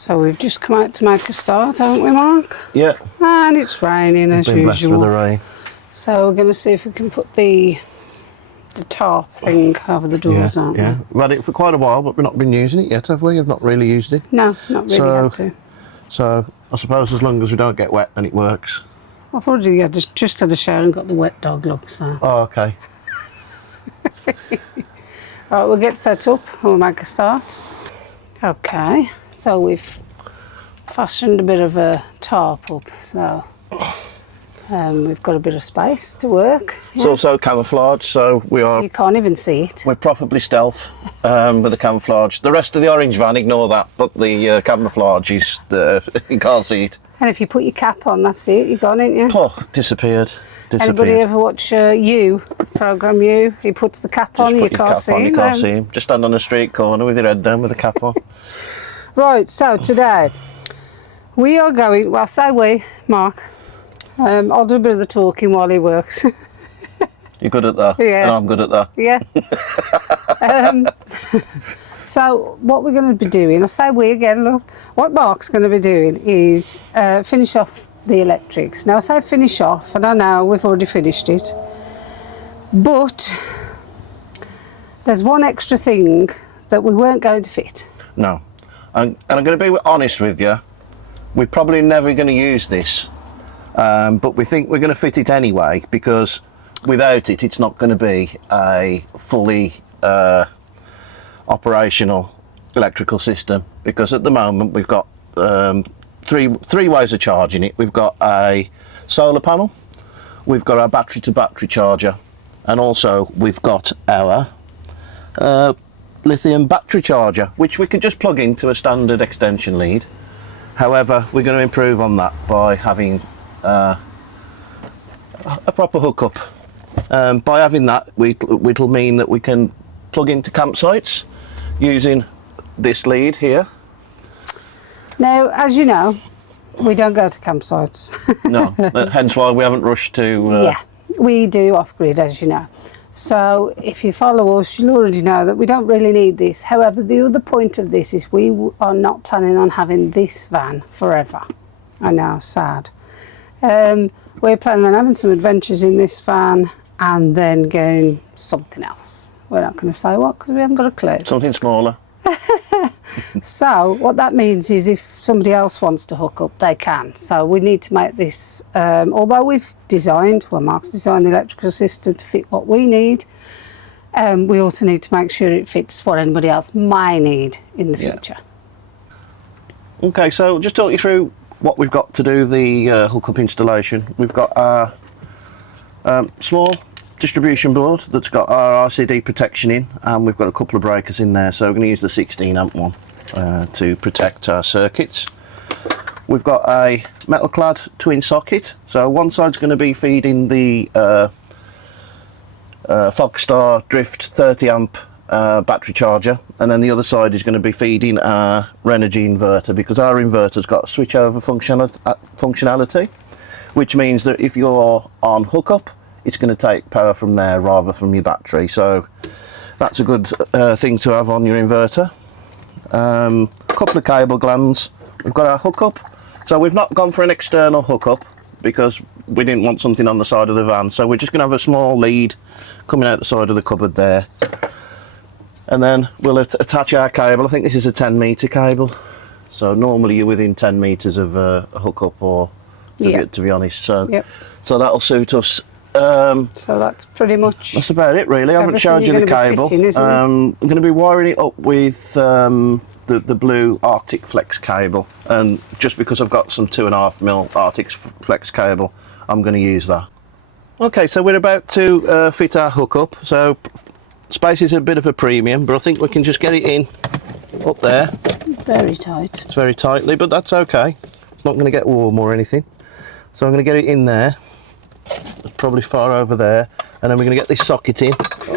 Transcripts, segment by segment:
So we've just come out to make a start, haven't we, Mark? Yeah. And it's raining as Been blessed with usual. the rain. So we're going to see if we can put the tarp thing over the doors, aren't we? Yeah, we've had it for quite a while, but we've not been using it yet, have we? We've not really used it. No, not really had to. So I suppose as long as we don't get wet, then it works. I've already just had a shower and got the wet dog look, so. Oh, okay. Right, we'll get set up and we'll make a start. Okay, so we've fashioned a bit of a tarp up, so we've got a bit of space to work. It's also camouflage, so You can't even see it. we're properly stealth with the camouflage. The rest of the orange van, ignore that, but the camouflage is, you can't see it. And if you put your cap on, that's it, you're gone, ain't you? Oh, disappeared. Anybody ever watch program You? He puts the cap on, you can't see him. You can't see him. Just stand on a street corner with your head down with the cap on. Right, so today we are going, well, say we, Mark. I'll do a bit of the talking while he works. You're good at that? Yeah. And I'm good at that. Yeah. So what we're going to be doing, I'll say we again, look, what Mark's going to be doing is finish off the electrics. Now I say finish off, and I know we've already finished it, but there's one extra thing that we weren't going to fit. No. And I'm going to be honest with you, we're probably never going to use this, but we think we're going to fit it anyway, because without it, it's not going to be a fully operational electrical system, because at the moment we've got three ways of charging it. We've got a solar panel, we've got our battery to battery charger, and also we've got our lithium battery charger, which we could just plug into a standard extension lead. However, we're going to improve on that by having a proper hookup. By having that, it'll mean that we can plug into campsites using this lead here. Now, as you know, we don't go to campsites. No, hence why we haven't rushed to... Yeah, we do off-grid, as you know. So if you follow us, you'll already know that we don't really need this. However, the other point of this is we are not planning on having this van forever. I know, sad. We're planning on having some adventures in this van and then getting something else. We're not going to say what, because we haven't got a clue. Something smaller. So what that means is if somebody else wants to hook up, they can. So we need to make this, although we've designed, well, Mark's designed the electrical system to fit what we need, we also need to make sure it fits what anybody else might need in the future. Okay, so just talk you through what we've got to do the hookup installation. We've got our small distribution board that's got our RCD protection in, and we've got a couple of breakers in there, so we're going to use the 16 amp one to protect our circuits. We've got a metal clad twin socket, so one side's going to be feeding the Fogstar Drift 30 amp battery charger, and then the other side is going to be feeding our Renogy inverter, because our inverter's got switch over functionality, which means that if you're on hookup, it's going to take power from there rather from your battery, so that's a good thing to have on your inverter. A couple of cable glands. We've got our hookup, so we've not gone for an external hookup because we didn't want something on the side of the van, so we're just going to have a small lead coming out the side of the cupboard there, and then we'll attach our cable. I think this is a 10 metre cable, so normally you're within 10 metres of a hookup, or to be honest, so so that'll suit us. So that's pretty much, that's about it really. I haven't showed you the cable. Fitting, I'm going to be wiring it up with the blue Arctic Flex cable, and just because I've got some 2.5mm Arctic Flex cable, I'm going to use that. Okay, so we're about to fit our hookup, so space is a bit of a premium, but I think we can just get it in up there. Very tight. It's very tightly, but that's okay. It's not going to get warm or anything. So I'm going to get it in there, probably far over there, and then we're going to get this socket in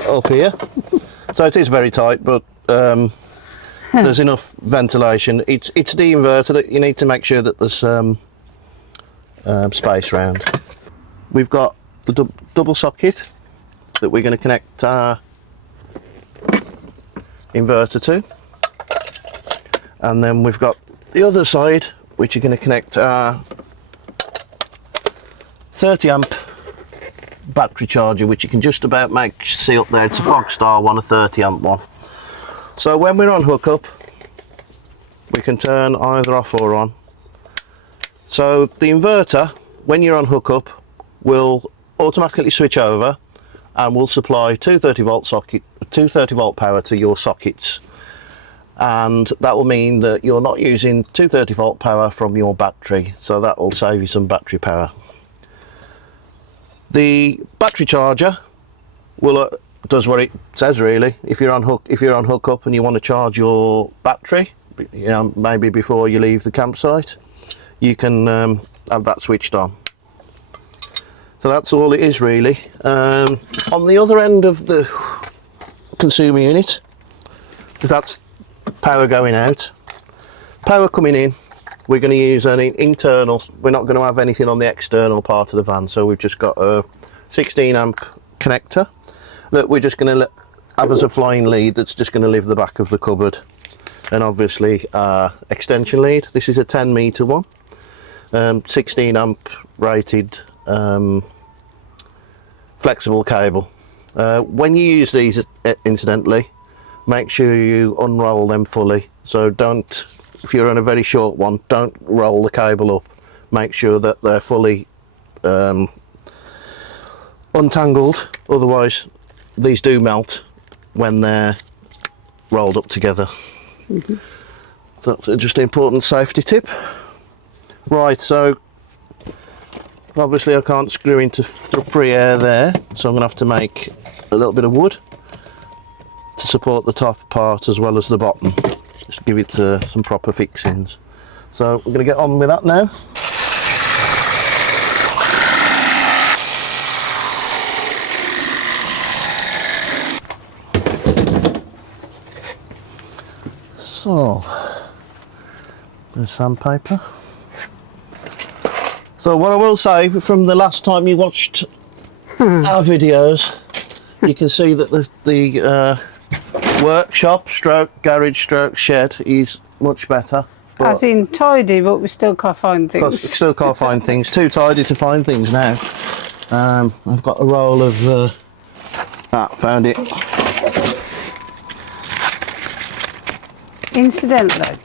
up here. So it is very tight, but there's enough ventilation. It's the inverter that you need to make sure that there's space around. We've got the double socket that we're going to connect our inverter to, and then we've got the other side, which you're going to connect 30 amp battery charger, which you can just about see up there. It's a Fogstar one, a 30 amp one. So when we're on hookup, we can turn either off or on. So the inverter, when you're on hookup, will automatically switch over and will supply 230 volt power to your sockets, and that will mean that you're not using 230 volt power from your battery, so that will save you some battery power. The battery charger will does what it says really. If you're on hookup and you want to charge your battery, you know, maybe before you leave the campsite, you can have that switched on. So that's all it is really. On the other end of the consumer unit, because that's power going out, power coming in, we're going to use an internal. We're not going to have anything on the external part of the van, so we've just got a 16 amp connector that we're just going to have as a flying lead that's just going to leave the back of the cupboard, and obviously extension lead. This is a 10 meter one, 16 amp rated flexible cable. When you use these, incidentally, make sure you unroll them fully. So don't, if you're on a very short one, don't roll the cable up. Make sure that they're fully untangled, otherwise these do melt when they're rolled up together. Mm-hmm. So that's just an important safety tip. Right, so obviously I can't screw into free air there, so I'm going to have to make a little bit of wood to support the top part as well as the bottom, just to give it some proper fixings. So we're going to get on with that now. So there's sandpaper. So what I will say, from the last time you watched our videos, you can see that the workshop stroke garage stroke shed is much better. As in tidy, but we still can't find things. We still can't find things. Too tidy to find things now. I've got a roll of found it. Incidentally,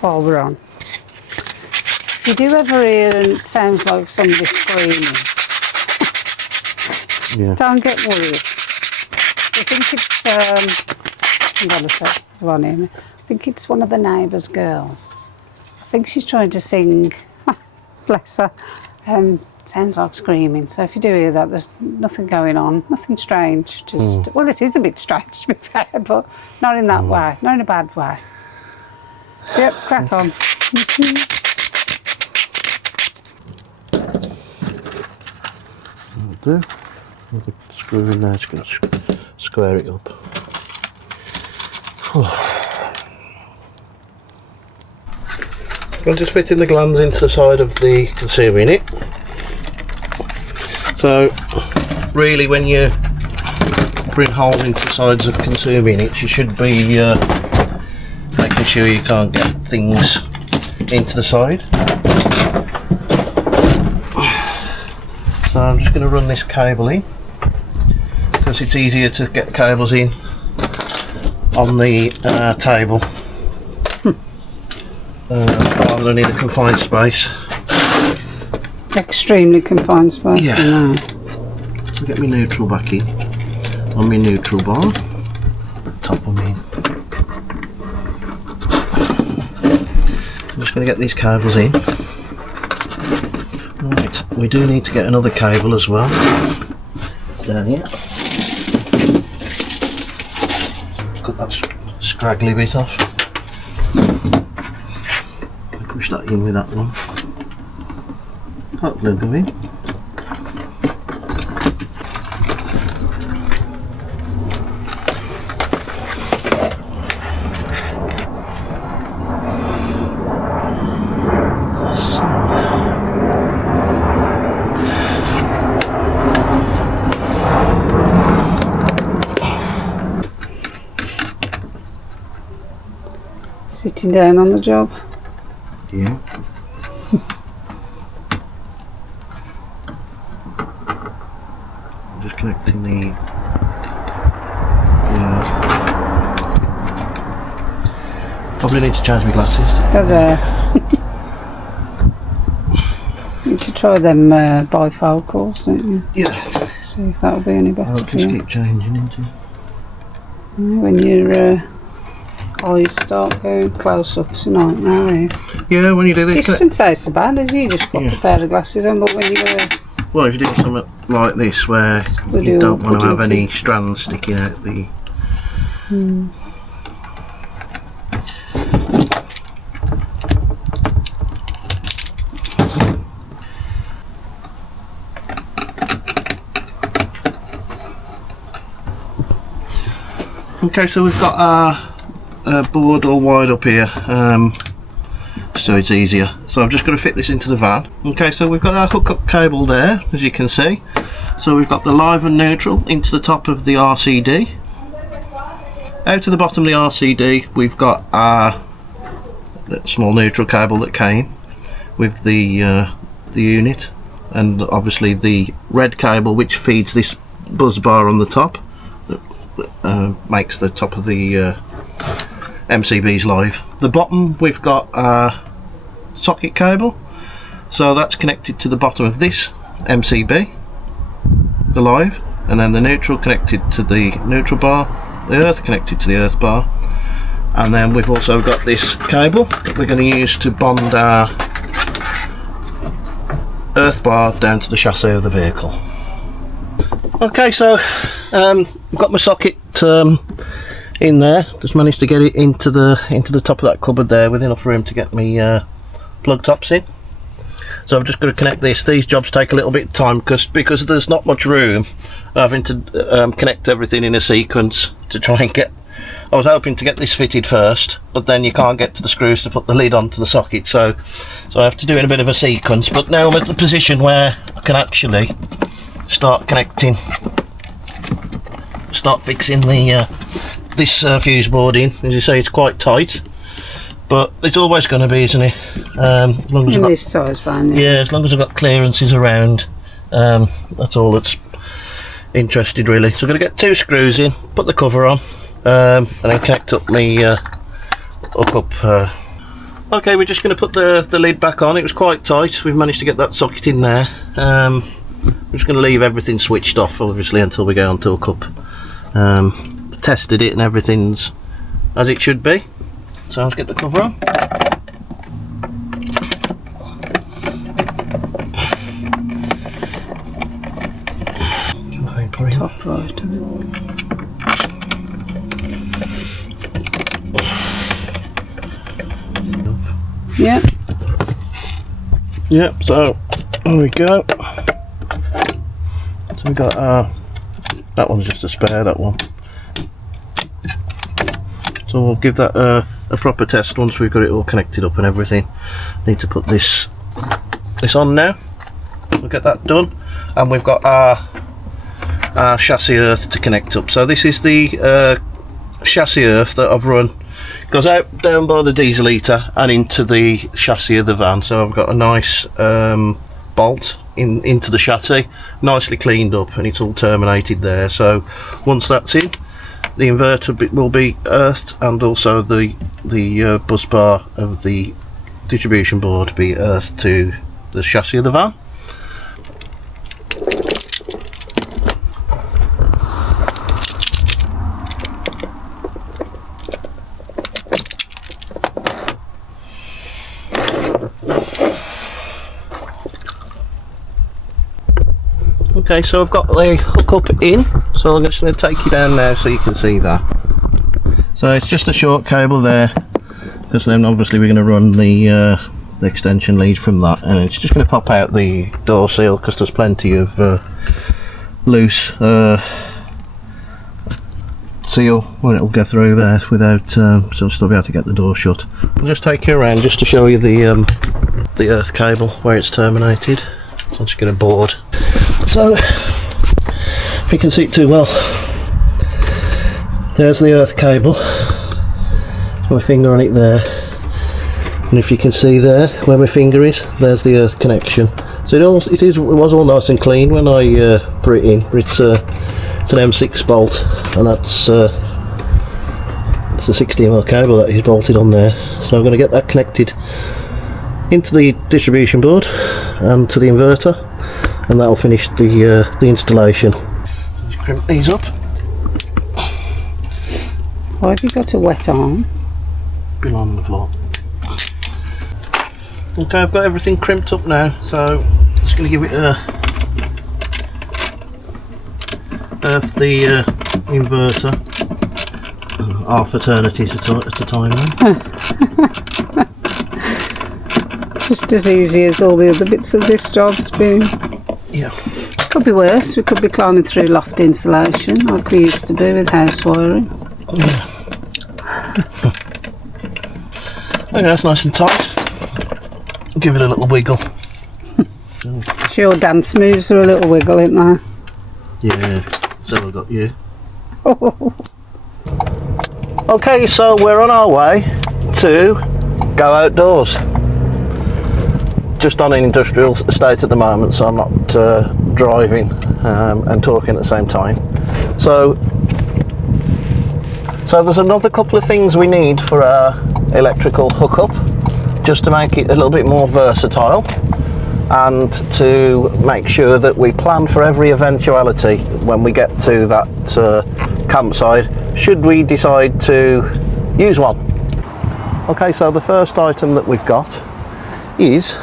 while we're on, if you do ever hear and it sounds like somebody screaming, yeah, don't get worried. I think it's I'm gonna say there's one in. I think it's one of the neighbours' girls. I think she's trying to sing. Bless her. Sounds like screaming. So if you do hear that, there's nothing going on, nothing strange. Just well, it is a bit strange to be fair, but not in that way, not in a bad way. Yep, crack on. That'll do. Another screw in there, just going to square it up. I'm just fitting the glands into the side of the consumer unit. So really, when you bring holes into the sides of consumer units, you should be making sure you can't get things into the side. So I'm just going to run this cable in, because it's easier to get cables in on the table rather than in a confined space. Extremely confined space. Yeah. No. So get my neutral back in on my neutral bar. Top one in. I'm just going to get these cables in. Right, we do need to get another cable as well. Down here. Cut that scraggly bit off. Push that in with that one. Hopefully it'll go in. Sitting down on the job. Yeah. I'm just connecting the earth. Probably need to change my glasses. Go there. You need to try them bifocals, don't you? Yeah. See if that'll be any better I'll for just you. keep changing into. When your eyes start going close up, it's a nightmare, eh? Yeah, when you do this. Distance ain't so bad, is you just put a pair of glasses on, but when you go. Well, if you do something like this where you don't want to have any strands sticking out the. Okay, so we've got our board all wide up here, so it's easier. So I've just got to fit this into the van. Okay, so we've got our hookup cable there, as you can see. So we've got the live and neutral into the top of the RCD. Out to the bottom of the RCD, we've got our small neutral cable that came with the unit, and obviously the red cable which feeds this buzz bar on the top. Makes the top of the MCBs live. The bottom we've got a socket cable, so that's connected to the bottom of this MCB, the live, and then the neutral connected to the neutral bar, the earth connected to the earth bar, and then we've also got this cable that we're going to use to bond our earth bar down to the chassis of the vehicle. Okay, so I've got my socket in there. Just managed to get it into the top of that cupboard there with enough room to get me plug tops in. So I've just got to connect this. These jobs take a little bit of time because there's not much room. Having to connect everything in a sequence to try and get. I was hoping to get this fitted first, but then you can't get to the screws to put the lid onto the socket. So I have to do it in a bit of a sequence. But now I'm at the position where I can actually start connecting, start fixing the this fuse board in. As you say, it's quite tight, but it's always going to be, isn't it? As long as I've got, this size van, yeah, as long as I've got clearances around, that's all that's interested really. So I'm going to get 2 screws in, put the cover on, and then connect up my hookup. Okay, we're just going to put the lid back on. It was quite tight. We've managed to get that socket in there. I'm just going to leave everything switched off obviously until we go on to Hookup. Tested it and everything's as it should be, so let's get the cover on. Top right. Yeah. Yep, so there we go. So we got that one's just a spare, that one. So we'll give that a proper test once we've got it all connected up and everything. Need to put this on now. We'll get that done, and we've got our chassis earth to connect up. So this is the chassis earth that I've run. Goes out down by the diesel eater and into the chassis of the van. So I've got a nice bolt into the chassis, nicely cleaned up, and it's all terminated there. So once that's in, the inverter will be earthed, and also the bus bar of the distribution board be earthed to the chassis of the van. Okay, so I've got the hookup in, so I'm just going to take you down now so you can see that. So it's just a short cable there, because then obviously we're going to run the extension lead from that, and it's just going to pop out the door seal because there's plenty of loose seal where it'll go through there without, so I'll still be able to get the door shut. I'll just take you around just to show you the earth cable where it's terminated. So I'll just get a board. So, if you can see it too well, there's the earth cable. Put my finger on it there. And if you can see there where my finger is, there's the earth connection. So it was all nice and clean when I put it in. It's an M6 bolt, and it's a 60mm cable that is bolted on there. So I'm going to get that connected into the distribution board and to the inverter, and that'll finish the installation. Just crimp these up. Why have you got a wet arm? Been on the floor. Okay, I've got everything crimped up now, so I'm just going to give it the inverter half eternities at a time now. Just as easy as all the other bits of this job's been. Yeah. Could be worse. We could be climbing through loft insulation like we used to do with house wiring. Yeah. Okay, that's nice and tight. Give it a little wiggle. Sure, dance moves are a little wiggle, ain't they? Yeah, so I've got you. Okay, so we're on our way to go outdoors. Just on an industrial estate at the moment, so I'm not driving and talking at the same time. So there's another couple of things we need for our electrical hookup, just to make it a little bit more versatile and to make sure that we plan for every eventuality when we get to that campsite, should we decide to use one. Okay, so the first item that we've got is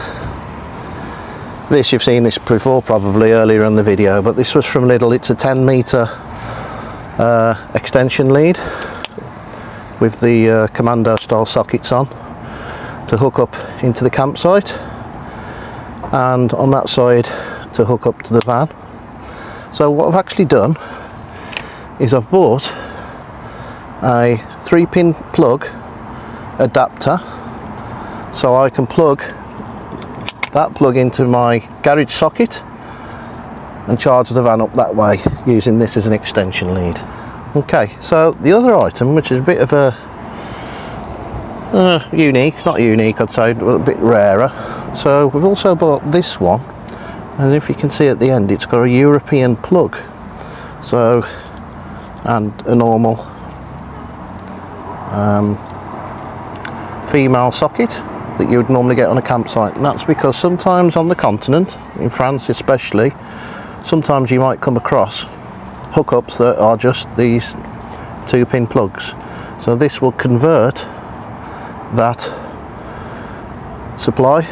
this. You've seen this before probably earlier in the video, but this was from Lidl. It's a 10-metre extension lead with the commando style sockets on to hook up into the campsite, and on that side to hook up to the van. So what I've actually done is I've bought a 3-pin plug adapter, so I can plug that plug into my garage socket and charge the van up that way using this as an extension lead. Okay, so the other item, which is a bit of a not unique I'd say, but a bit rarer. So we've also bought this one, and if you can see at the end it's got a European plug, so, and a normal female socket that you would normally get on a campsite. And that's because sometimes on the continent, in France especially, sometimes you might come across hookups that are just these 2-pin plugs. So this will convert that supply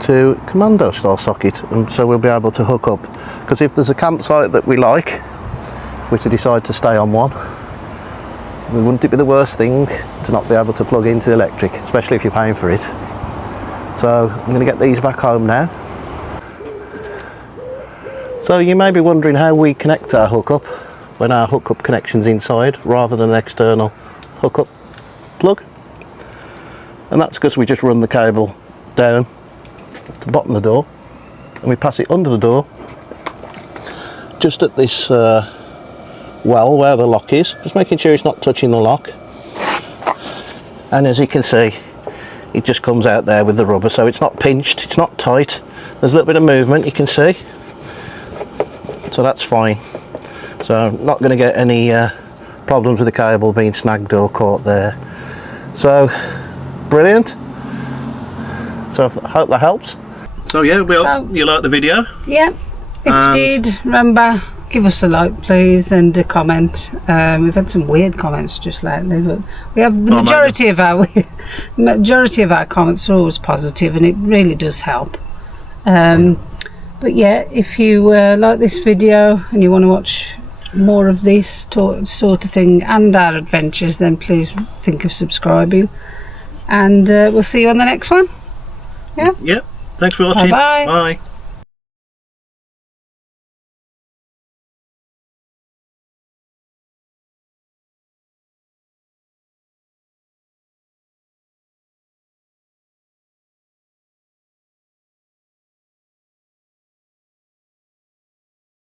to commando style socket, and so we'll be able to hook up, because if there's a campsite that we like, if we're to decide to stay on one, wouldn't it be the worst thing to not be able to plug into the electric, especially if you're paying for it. So I'm going to get these back home now. So you may be wondering how we connect our hookup when our hookup connection's inside rather than an external hookup plug. And that's because we just run the cable down to the bottom of the door and we pass it under the door, just at this well where the lock is, just making sure it's not touching the lock. And as you can see, it just comes out there with the rubber, so it's not pinched, it's not tight. There's a little bit of movement, you can see, so that's fine. So I'm not going to get any problems with the cable being snagged or caught there. So brilliant. So I hope that helps. So yeah, Will, you like the video? Yeah, if you did, remember, give us a like please, and a comment. We've had some weird comments just lately, but we have the majority of our comments are always positive, and it really does help. But yeah, if you like this video and you want to watch more of this sort of thing and our adventures, then please think of subscribing, and we'll see you on the next one. Yeah. Yep. Thanks for watching. Bye-bye. Bye.